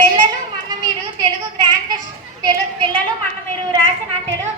పిల్లలు మొన్న మీరు తెలుగు గ్రాండ్ పిల్లలు మొన్న మీరు రాసిన తెలుగు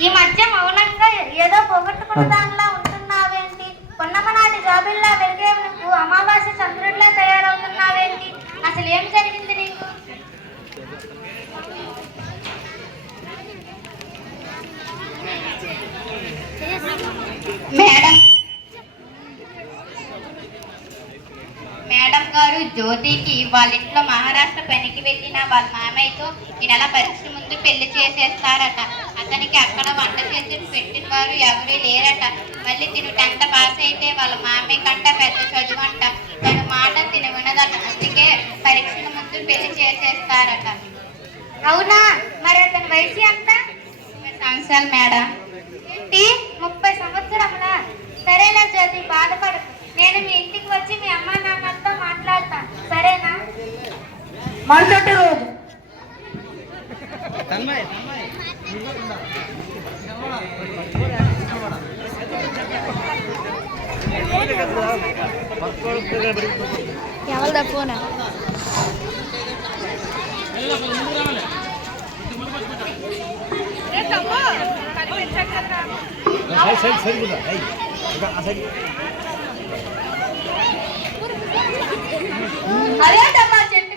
ఈ మధ్య మౌనంగా ఏదో పోగొట్టుకున్న దానిలా ఉంటున్నావేంటి? పొన్నమనాటి జాబిల్లా వెలిగే నువ్వు అమావాస్య చంద్రుడిలా తయారవుతున్నావేంటి? అసలు ఏం జరిగింది నీకు? మేడం. మేడం గారు జ్యోతికి వాళ్ళ ఇంట్లో మహారాష్ట్ర పనికి వెళ్ళిన వాళ్ళ మామయ్యతో ఈ నెల పరిశ్రమ ముందు పెళ్ళి చేసేస్తారట. అతనికి అక్కడ వంట చేసి పెట్టిన వారు ఎవరూ లేరట. మళ్ళీ తిను టెన్త్ పాస్ అయితే వాళ్ళ మామీ కంట పెద్ద చదువు అంట తన మాట తిను వినదట అందుకే పరీక్షల ముందు పెళ్ళి చేసేస్తారట. అవునా? మరి అతని వయసు ఎంత? సంవత్సరాలు మేడం. ఏంటి? ముప్పై సంవత్సరం సరేలే జ్యోతి బాధపడకు. నేను మీ ఇంటికి వచ్చి మీ అమ్మ నాన్నతో మాట్లాడతాను. సరేనా? మరుసటి ఎవరిదా ఫోనా అరే తమ్మా చెట్టు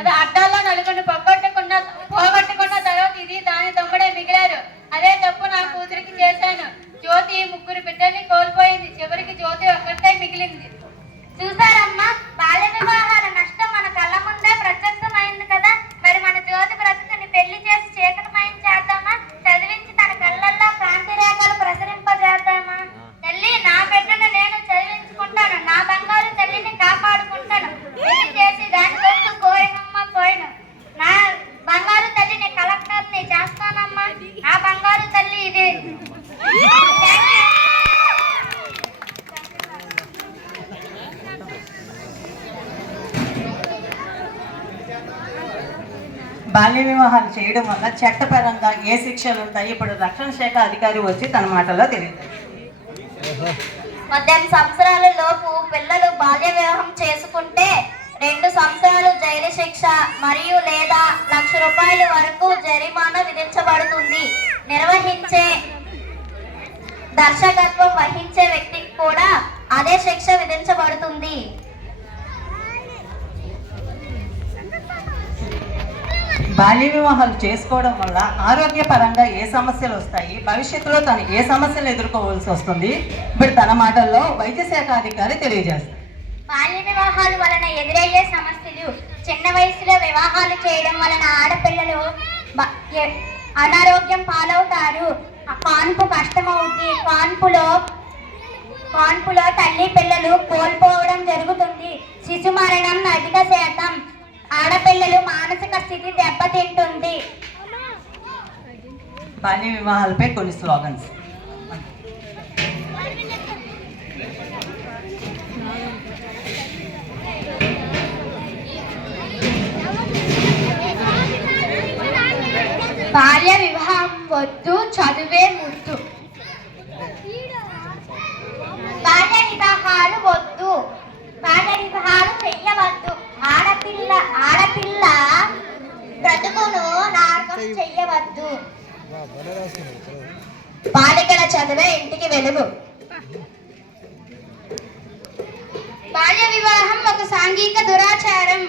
అది అడ్డాల్లో నలుగురిని పొగొట్టుకున్న పోగొట్టుకున్న తర్వాత ఇది దాని తమ్ముడే మిగిలారు. అదే తప్పు నా కూతురికి చేశాను. జ్యోతి ముగ్గురు బిడ్డల్ని కోల్పోయింది. చివరికి జ్యోతి ఒక్కటే మిగిలింది. చూసారమ్మ? బాల్య వివాహాలు చేయడం వల్ల చట్టపరంగా ఏ శిక్షలు ఉంటాయి? ఇప్పుడు రక్షణ శాఖ అధికారి వచ్చి తన మాటలో తెలియదు పద్దెనిమిది సంవత్సరాల లోపు పిల్లలు బాల్య వివాహం చేసుకుంటే రెండు సంవత్సరాలు జైలు శిక్ష మరియు లేదా లక్ష రూపాయల వరకు జరిమానా విధించబడుతుంది. నిర్వహించే దర్శకత్వం వహించే వ్యక్తికి కూడా అదే శిక్ష విధించబడుతుంది. బాల్య వివాహాలు చేసుకోవడం వల్ల ఆరోగ్యపరంగా ఏ సమస్యలు వస్తాయి భవిష్యత్తులో తను ఏ సమస్యలు ఎదుర్కోవాల్సి వస్తుంది ఇప్పుడు తన మాటల్లో వైద్య శాఖ అధికారి తెలియజేస్తారు. బాల్య వివాహాల వలన ఎదురయ్యే సమస్యలు చిన్న వయసులో వివాహాలు చేయడం వలన ఆడపిల్లలు అనారోగ్యం పాలవుతారు. కాన్పు కష్టమవుద్ది కాన్పులో కాన్పులో తల్లి పిల్లలు కోల్పోవడం జరుగుతుంది. స్థితి దెబ్బతింటుంది బాల్య వివాహాలపై కొన్ని స్లోగన్స్. బాల్య వివాహం వద్దు చదువే ముద్దు బాల్య వివాహాలు వద్దు బాల్య వివాహాలు చెయ్యవద్దు ఆడపిల్ల ఆడపిల్ల బ్రతుకును నాశనం చెయ్యవద్దు బాలికల చదివే ఇంటికి వెలుగు. బాల్య వివాహం ఒక సాంఘిక దురాచారం.